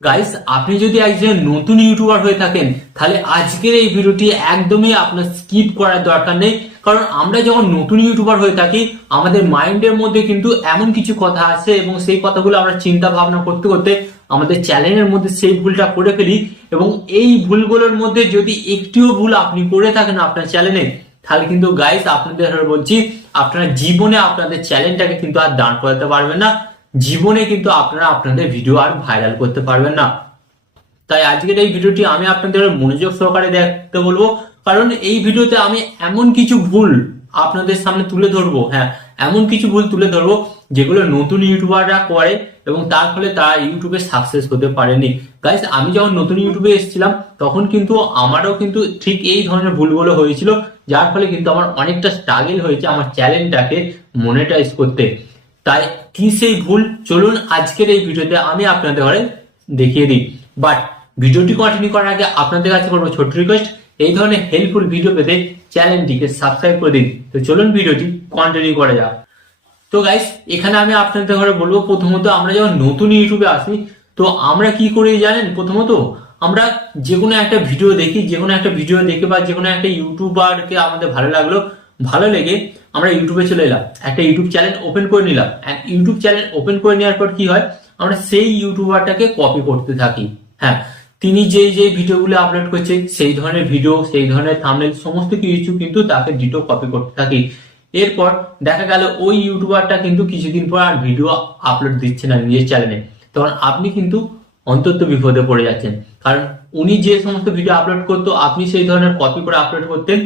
Guys, আপনি যদি একজন নতুন ইউটিউবার হয়ে থাকেন তাহলে আজকের এই ভিডিওটি একদমই আপনার স্কিপ করার দরকার নেই। কারণ আমরা যখন নতুন ইউটিউবার হয়ে থাকি আমাদের মাইন্ডের মধ্যে কিন্তু এমন কিছু কথা আছে এবং সেই কথাগুলো আমরা চিন্তা ভাবনা করতে করতে আমাদের চ্যানেলের মধ্যে সেই ভুলটা করে ফেলি। এবং এই ভুলগুলোর মধ্যে যদি একটিও ভুল আপনি করে থাকেন আপনার চ্যানেলে, তাহলে কিন্তু গাইস আপনাদের বলছি, আপনারা জীবনে আপনাদের চ্যানেলটাকে কিন্তু আর দাঁড় করাতে পারবেন না। জীবনে কিন্তু আপনারা আপনাদের ভিডিও আর ভাইরাল করতে পারবেন না। তাই আজকের এই ভিডিওটি আমি আপনাদের মনোযোগ সহকারে দেখতে বলবো, কারণ এই ভিডিওতে আমি এমন কিছু ভুল আপনাদের সামনে তুলে ধরবো। হ্যাঁ, এমন কিছু ভুল তুলে ধরবো যেগুলো নতুন ইউটিউবাররা করে এবং তার ফলে তারা ইউটিউবে সাকসেস হতে পারেনি। গাইস, আমি যখন নতুন ইউটিউবে এসেছিলাম তখন কিন্তু আমারও কিন্তু ঠিক এই ধরনের ভুলগুলো হয়েছিল, যার ফলে কিন্তু আমার অনেকটা স্ট্রাগল হয়েছে আমার চ্যানেলটাকে মনিটাইজ করতে। তাই কি সেই ভুল, চলুন আজকের এই ভিডিওতে আমি আপনাদের ঘরে দেখিয়ে দিই। বাট ভিডিওটি কন্টিনিউ করার আগে আপনাদের কাছে করবো ছোট্ট রিকোয়েস্ট, এই ধরনের হেল্পফুল ভিডিও পেতে চ্যানেলটিকে সাবস্ক্রাইব করে দিন। তো চলুন ভিডিওটি কন্টিনিউ করা যাক। তো গাইস, এখানে আমি আপনাদের ঘরে বলবো, প্রথমত আমরা যখন নতুন ইউটিউবে আসি তো আমরা কি করি জানেন? প্রথমত আমরা যে কোনো একটা ভিডিও দেখি, যে কোনো একটা ভিডিও দেখে বা যে কোনো একটা ইউটিউবারকে আমাদের ভালো লাগলো, ভালো লেগে আমরা ইউটিউবে চলে এলাম, একটা ইউটিউব চ্যানেল ওপেন করে নিলাম। ইউটিউব চ্যানেল ওপেন করে নেওয়ার পর কি হয়, আমরা সেই ইউটিউবারটাকে কপি করতে থাকি। হ্যাঁ, তিনি যেই যেই ভিডিওগুলো আপলোড করছে সেই ধরনের ভিডিও, সেই ধরনের থাম্বনেল সমস্ত কিছু কিন্তু তাকে ডিটো কপি করতে থাকি। এরপর দেখা গেল ওই ইউটিউবারটা কিন্তু কিছুদিন পর আর ভিডিও আপলোড দিচ্ছে না নিজের চ্যানেলে, তখন আপনি কিন্তু অন্তত বিপদে পড়ে যাচ্ছেন। কারণ উনি যে সমস্ত ভিডিও আপলোড করতো আপনি সেই ধরনের কপি করে আপলোড করতেন।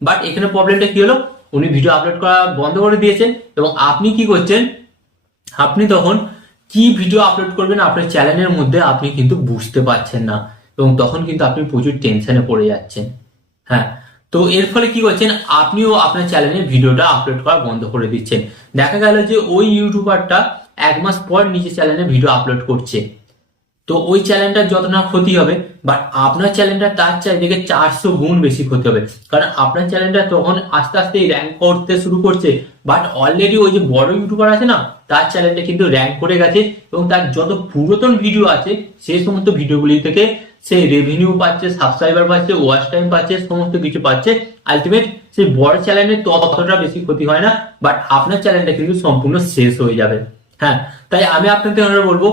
বাট এখানে প্রবলেমটা কি হলো, উনি ভিডিও আপলোড করা বন্ধ করে দিয়েছেন এবং আপনি কি করছেন, আপনি তখন কি ভিডিও আপলোড করবেন আপনার চ্যানেলের মধ্যে আপনি কিন্তু বুঝতে পারছেন না এবং তখন কিন্তু আপনি প্রচুর টেনশনে পড়ে যাচ্ছেন। হ্যাঁ, তো এর ফলে কি করছেন, আপনিও আপনার চ্যানেলে ভিডিওটা আপলোড করা বন্ধ করে দিচ্ছেন। দেখা গেল যে ওই ইউটিউবারটা 1 মাস পর নিজের চ্যানেলে ভিডিও আপলোড করছে, তো ওই চ্যানেলটার যত না ক্ষতি হবে, বাট আপনার চ্যানেলটা তার চাইতে 400 গুণ বেশি ক্ষতি হবে। কারণ আপনার চ্যানেলটা তখন আস্তে আস্তে র্যাঙ্ক করতে শুরু করছে, বাট অলরেডি ওই যে বড় ইউটিউবার আছে না, তার চ্যানেলটা কিন্তু র্যাঙ্ক করে গেছে এবং তার যত পুরাতন ভিডিও আছে সেই সমস্ত ভিডিওগুলি থেকে সে রেভিনিউ পাচ্ছে, সাবস্ক্রাইবার পাচ্ছে, ওয়াচ টাইম পাচ্ছে, সমস্ত কিছু পাচ্ছে। আলটিমেট সেই বড় চ্যানেলের ততটা বেশি ক্ষতি হয় না, বাট আপনার চ্যানেলটা কিন্তু সম্পূর্ণ শেষ হয়ে যাবে। হ্যাঁ, তাই আমি আপনাদের বলবো,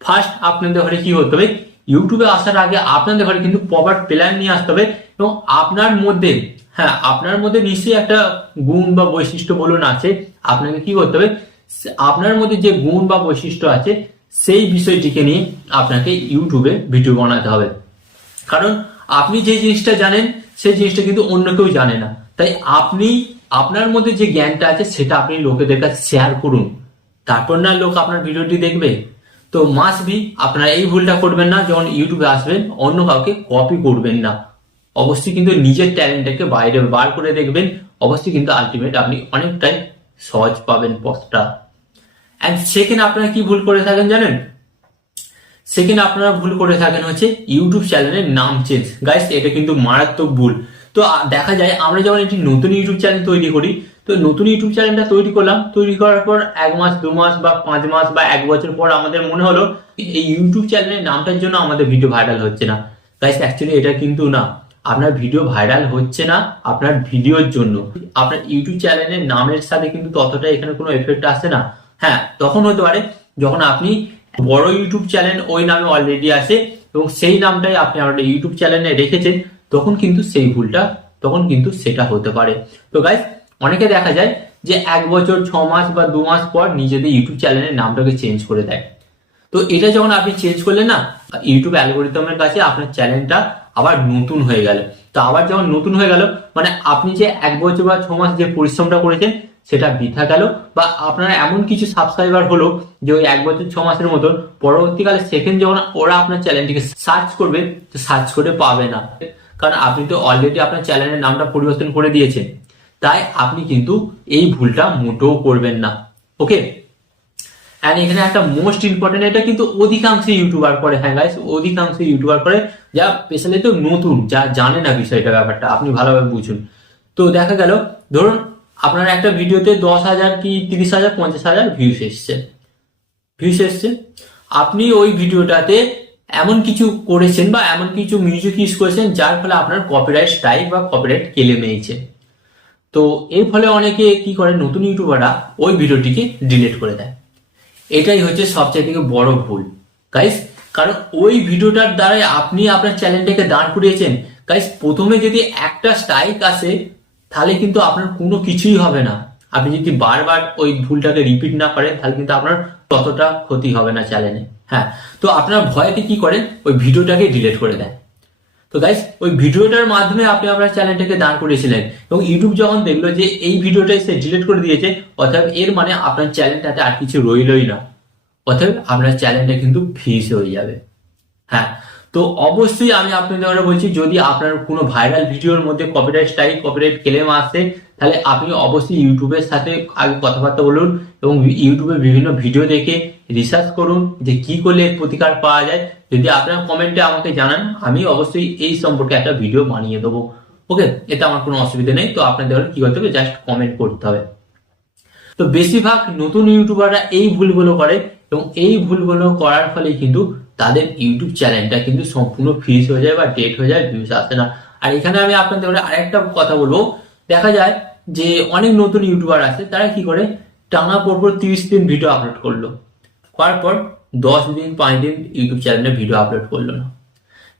ফার্স্ট আপনাদের ঘরে কি হতে হবে, ইউটিউবে আসার আগে আপনাদের ঘরে কিন্তু প্রপার প্ল্যান নিয়ে আসতে হবে এবং আপনার মধ্যে, হ্যাঁ আপনার মধ্যে নিশ্চয়ই একটা গুণ বা বৈশিষ্ট্য বলুন আছে, আপনাকে কি করতে হবে, আপনার মধ্যে যে গুণ বা বৈশিষ্ট্য আছে সেই বিষয়টিকে নিয়ে আপনাকে ইউটিউবে ভিডিও বানাতে হবে। কারণ আপনি যে জিনিসটা জানেন সেই জিনিসটা কিন্তু অন্য কেউ জানে না। তাই আপনি আপনার মধ্যে যে জ্ঞানটা আছে সেটা আপনি লোকেদের কাছে শেয়ার করুন, তারপর না লোক আপনার ভিডিওটি দেখবে। তো মাস্ট বি আপনারা এই ভুলটা করবেন না, যখন ইউটিউবে আসবেন অন্য কাউকে কপি করবেন না। অবশ্যই কিন্তু নিজের ট্যালেন্টটাকে বাইরে বার করে দেখবেন, অবশ্যই কিন্তু আলটিমেট আপনি অনেকটাই সহজ পাবেন পথটা। অ্যান্ড সেকেন্ড আপনারা কি ভুল করে থাকেন জানেন, সেকেন্ড আপনারা ভুল করে থাকেন হচ্ছে ইউটিউব চ্যানেলের নাম চেঞ্জ। গাইস, এটা কিন্তু মারাত্মক ভুল। তো দেখা যায় আমরা যখন একটি নতুন ইউটিউব চ্যানেল তৈরি করি, তো নতুন ইউটিউব চ্যানেলটা তৈরি করলাম, তৈরি করার পর 1 মাস 2 মাস বা 5 মাস বা 1 বছর পর আমাদের মনে হলো এই ইউটিউব চ্যানেলের নামটার জন্য আমাদের ভিডিও ভাইরাল হচ্ছে না। গাইস, অ্যাকচুয়ালি এটা কিন্তু না, আপনার ভিডিও ভাইরাল হচ্ছে না আপনার ভিডিওর জন্য, আপনার ইউটিউব চ্যানেলের নামের সাথে কিন্তু ততটা এখানে কোনো এফেক্ট আসে না। হ্যাঁ, তখন হতে পারে যখন আপনি বড় ইউটিউব চ্যানেল ওই নামে অলরেডি আছে এবং সেই নামটাই আপনি আপনার ইউটিউব চ্যানেলে রেখেছেন, তখন কিন্তু সেই ভুলটা, তখন কিন্তু সেটা হতে পারে। তো গাইস, অনেকে দেখা যায় যে 1 বছর 6 মাস বা 2 মাস পর নিজেদের ইউটিউব চ্যানেলের নামটাকে চেঞ্জ করে দেয়। তো এটা যখন আপনি চেঞ্জ করলেন না, ইউটিউব অ্যালগোরিদমের কাছে আপনার চ্যানেলটা আবার নতুন হয়ে গেল। তো আবার যখন নতুন হয়ে গেল মানে আপনি যে 1 বছর বা 6 মাস যে পরিশ্রমটা করেছেন সেটা বৃথা গেল, বা আপনার এমন কিছু সাবস্ক্রাইবার হলো যে ওই 1 বছর 6 মাসের মতন পরবর্তীকালে সেকেন্ড যখন ওরা আপনার চ্যানেলটিকে সার্চ করবে তো সার্চ করে পাবে না, কারণ আপনি তো অলরেডি আপনার চ্যানেলের নামটা পরিবর্তন করে দিয়েছেন। তাই আপনি কিন্তু এই ভুলটা মোটেও করবেন না। ওকে, এন্ড এখানে একটা মোস্ট ইম্পর্টেন্ট, এটা কিন্তু অধিকাংশ ইউটিউবার করে। হ্যাঁ গাইস, অধিকাংশ ইউটিউবার করে, যা স্পেশালি তো নতুন, যা জানে না বিষয়টা, ব্যাপারটা আপনি ভালোভাবে বুঝুন। তো দেখা গেল ধরুন আপনার একটা ভিডিওতে 10,000 কি 30,000 50,000 ভিউস এসছে, আপনি ওই ভিডিওটাতে এমন কিছু করেছেন বা এমন কিছু মিউজিক ইউজ করেছেন যার ফলে আপনার কপিরাইট স্ট্রাইক বা কপিরাইট ক্লেম হয়েছে। তো এর ফলে অনেকে কি করে, নতুন ইউটিউবাররা ওই ভিডিওটিকে ডিলিট করে দেয়। এটাই হচ্ছে সবচেয়ে থেকে বড় ভুল গাইস, কারণ ওই ভিডিওটার দ্বারাই আপনি আপনার চ্যানেলটাকে দাঁড় করিয়েছেন। গাইস, প্রথমে যদি একটা স্ট্রাইক আসে তাহলে কিন্তু আপনার কোনো কিছুই হবে না। আপনি যদি বারবার ওই ভুলটাকে রিপিট না করেন তাহলে কিন্তু আপনার ততটা ক্ষতি হবে না চ্যানেলে। হ্যাঁ, তো আপনার ভয়তে কি করেন, ওই ভিডিওটাকে ডিলিট করে দেন। তো গাইস, ওই ভিডিওটার মাধ্যমে আপনি আপনার চ্যানেলটাকে দাঁড় করিয়েছিলেন এবং ইউটিউব যখন দেখলো যে এই ভিডিওটাই সে ডিলিট করে দিয়েছে, অর্থাৎ এর মানে আপনার চ্যানেলটাতে আর কিছু রইলই না, অর্থাৎ আপনার চ্যানেলটা কিন্তু ফিস হয়ে যাবে। হ্যাঁ, তো অবশ্যই আমি আপনাদের বলছি, যদি আপনার কোনো ভাইরাল ভিডিওর মধ্যে কপিরাইট স্ট্রাইক, কপিরাইট ক্লেম আসে, তাহলে আপনি অবশ্যই ইউটিউবের সাথে আগে কথাবার্তা বলুন এবং ইউটিউবে বিভিন্ন ভিডিও দেখে রিসার্চ করুন যে কি করলে এর প্রতিকার পাওয়া যায়। যদি আপনার কমেন্টে আমাকে জানান, আমি অবশ্যই এই সম্পর্কে একটা ভিডিও বানিয়ে দেবো। ওকে, এতে আমার কোনো অসুবিধা নেই। তো আপনাদের কি করতে হবে, জাস্ট কমেন্ট করতে হবে। তো বেশিরভাগ নতুন ইউটিউবাররা এই ভুলগুলো করে এবং এই ভুলগুলো করার ফলে কিন্তু তাদের ইউটিউব চ্যানেলটা কিন্তু সম্পূর্ণ ফ্রিজ হয়ে যায় বা ডেট হয়ে যায়, ভিউজ আসে না। আর এখানে আমি আপনাদের আরেকটা কথা বলবো, দেখা যায় যে অনেক নতুন ইউটিউবার আছে, তারা কি করে, টানা পরপর 30 দিন ভিডিও আপলোড করলো, করার পর 10 দিন 5 দিন ইউটিউব চ্যানেলে ভিডিও আপলোড করলো না।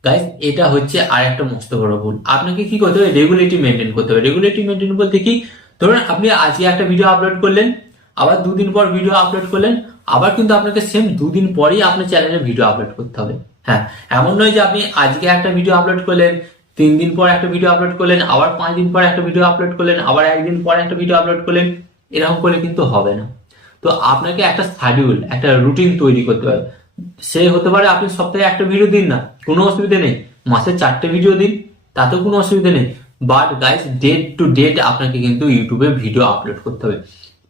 গাইস, এটা হচ্ছে আর একটা মস্ত বড় ভুল। আপনাকে কি করতে হবে, রেগুলেটি মেনটেন করতে হবে। রেগুলেটি মেনটেন বলতে কি, ধরুন আপনি আজকে একটা ভিডিও আপলোড করলেন, আবার 2 দিন পর ভিডিও আপলোড করলেন, আবার কিন্তু আপনাকে সেম 2 দিন পরেই আপনার চ্যানেলে ভিডিও আপলোড করতে হবে। হ্যাঁ, এমন নয় যে আপনি আজকে একটা ভিডিও আপলোড করলেন, 3 দিন পর একটা ভিডিও আপলোড করলেন, আবার 5 দিন পর একটা ভিডিও আপলোড করলেন, আবার 1 দিন পর একটা ভিডিও আপলোড করলেন। এরকম করলে কিন্তু হবে না। তো আপনাকে একটা শিডিউল, একটা রুটিন তৈরি করতে হবে। সে হতে পারে আপনি সপ্তাহে একটা ভিডিও দিন না, কোনো অসুবিধা নেই। মাসে 4টে ভিডিও দিন, তাতেও কোনো অসুবিধা নেই। But guys, date to date আপনাকে কিন্তু ইউটিউবে ভিডিও আপলোড করতে হবে,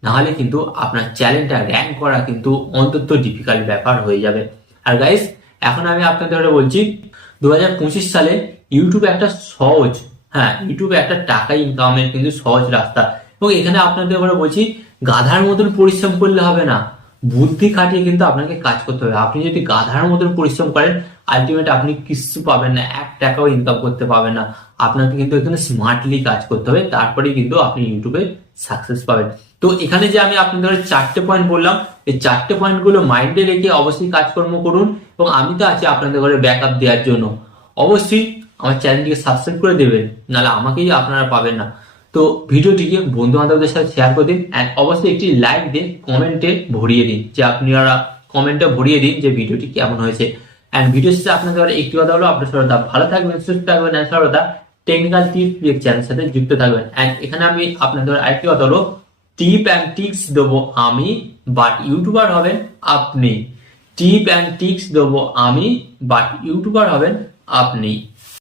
নাহলে কিন্তু আপনার চ্যানেলটা র্যাঙ্ক করা কিন্তু অন্তত ডিফিকাল্ট ব্যাপার হয়ে যাবে। আর গাইস, এখন আমি আপনাদের বলছি, 2025 সালে ইউটিউব একটা সহজ, হ্যাঁ, ইউটিউবে একটা টাকা ইনকামের কিন্তু সহজ রাস্তা। এবং এখানে আপনাদের বলছি, গাধার মতন পরিশ্রম করলে হবে না, বুদ্ধি খাটিয়ে কিন্তু আপনাকে কাজ করতে হবে। আপনি যদি গাধার মতন পরিশ্রম করেন, আলটিমেট আপনি কিছু পাবেন না, 1 টাকাও ইনকাম করতে পাবেন না। আপনাকে কিন্তু এখানে স্মার্টলি কাজ করতে হবে, তারপরেই কিন্তু আপনি ইউটিউবে সাকসেস পাবেন। তো এখানে যে আমি আপনাদের 4টে পয়েন্ট বললাম, এই 4টে পয়েন্ট গুলো মাইন্ডে রেখে অবশ্যই কাজকর্ম করুন। এবং আমি তো আছি আপনাদের ঘরে ব্যাকআপ দেওয়ার জন্য। অবশ্যই আমার চ্যানেলটিকে সাবস্ক্রাইব করে দেবেন, নাহলে আমাকেই আপনারা পাবেন না। তো ভিডিওটিকে বন্ধু বান্ধবদের সাথে শেয়ার করে দিন, অ্যান্ড অবশ্যই একটি লাইক দিয়ে কমেন্টে ভরিয়ে দিন, যে আপনারা কমেন্টে ভরিয়ে দিন যে ভিডিওটি কেমন হয়েছে। অ্যান্ড ভিডিও শেষে আপনাদের একটি কথা হলো, আপনার সর্বদা ভালো থাকবেন, সুস্থ থাকবেন, অ্যান্ড সর্বদা টেকনিক্যাল টিপ চ্যানেলের সাথে যুক্ত থাকবেন। অ্যান্ড এখানে আমি আপনাদের আরেকটি কথা হলো, টিপ অ্যান্ড টিক্স দেবো আমি, বাট ইউটিউবার হবেন আপনি। টিপ অ্যান্ড টিক্স দেবো আমি, বাট ইউটিউবার হবেন আপনি।